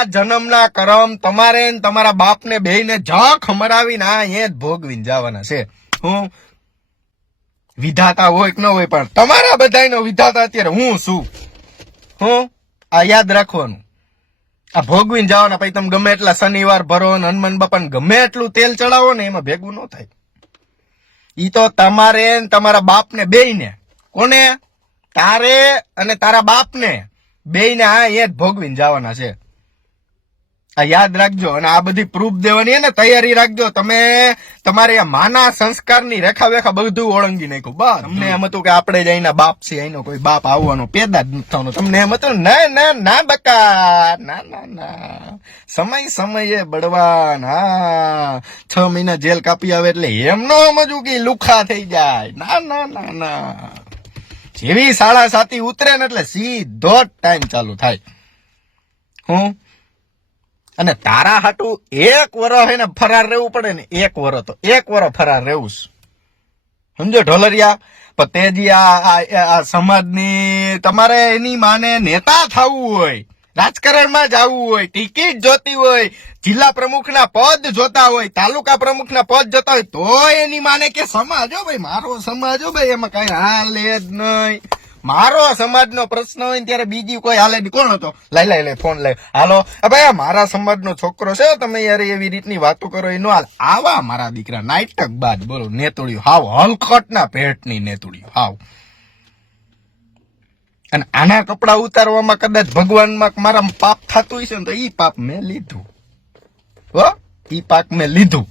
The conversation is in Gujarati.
આ જન્મના કરમ તમારે ને તમારા બાપને બેયને જખ મરાવીને આ એ જ ભોગવીને જવાના છે. હું વિધાતા હોય કે ન હોય પણ તમારા બધાનો વિધાતા અત્યારે હું છું. હું આ યાદ રાખવાનું. આ ભોગવીને જવાના. પછી તમે ગમે એટલા શનિવાર ભરો ને હનુમાન બાપાને ગમે એટલું તેલ ચડાવો ને એમાં ભેગું ન થાય. ઈ તો તમારે ને તમારા બાપને બેયને, કોને? તારે અને તારા બાપને બેયને આ એ જ ભોગવીને જવાના છે. આ યાદ રાખજો. અને આ બધી પ્રૂફ દેવાની ને તૈયારી રાખજો. તમે તમારે માના સંસ્કારની રેખા વેખા બધું ઓળંગી નાખ્યું. બસ તમને એમ હતું કે આપણે જ અહીંના બાપ છે, અહીંનો કોઈ બાપ આવવાનો પેદા જ નથી થવાનો. તમને એમ હતું ના ના ના બકા, ના ના ના, સમયે બળવાન. હા, 6 મહિના જેલ કાપી આવે એટલે એમ નો સમજવું કે લુખા થઈ જાય. ના ના ના ના, જેવી 7:30 ઉતરે ને એટલે સીધો જ ટાઈમ ચાલુ થાય. હું અને તારા હાટું 1 વર્ષ હે ને ફરાર રહેવું પડે ને, 1 વર્ષ તો 1 વર્ષ ફરાર રહેવું. સમજો ઢોલરિયા? પણ તેજી આ સમાજની તમારે એની માને નેતા થવું હોય, રાજકારણમાં જવું હોય, ટિકિટ જોતી હોય, જિલ્લા પ્રમુખના પદ જોતા હોય, તાલુકા પ્રમુખના પદ જોતા હોય, તો એની માને કે સમાજ હો ભાઈ, મારો સમાજ હો ભાઈ, એમાં કઈ હાલે જ નહીં. મારો સમાજનો પ્રશ્ન હોય ત્યારે બીજી કોઈ હાલે નહીં. કોણ હતો? લઈ ફોન લઈ. હાલો ભાઈ, મારા સમાજનો છોકરો છે, તમે યાર એવી રીતની વાતો કરો એ નો હાલ. આવા મારા દીકરા નાટક બાદ બોલો, નેતુડિયું હાવ હલખટના પેટની નેતુડિયું હાવ. અને આના કપડા ઉતારવામાં કદાચ ભગવાનમાં મારા પાપ થતું હશે ને તો ઈ પાપ મેં લીધું. હો, ઈ પાપ મેં લીધું.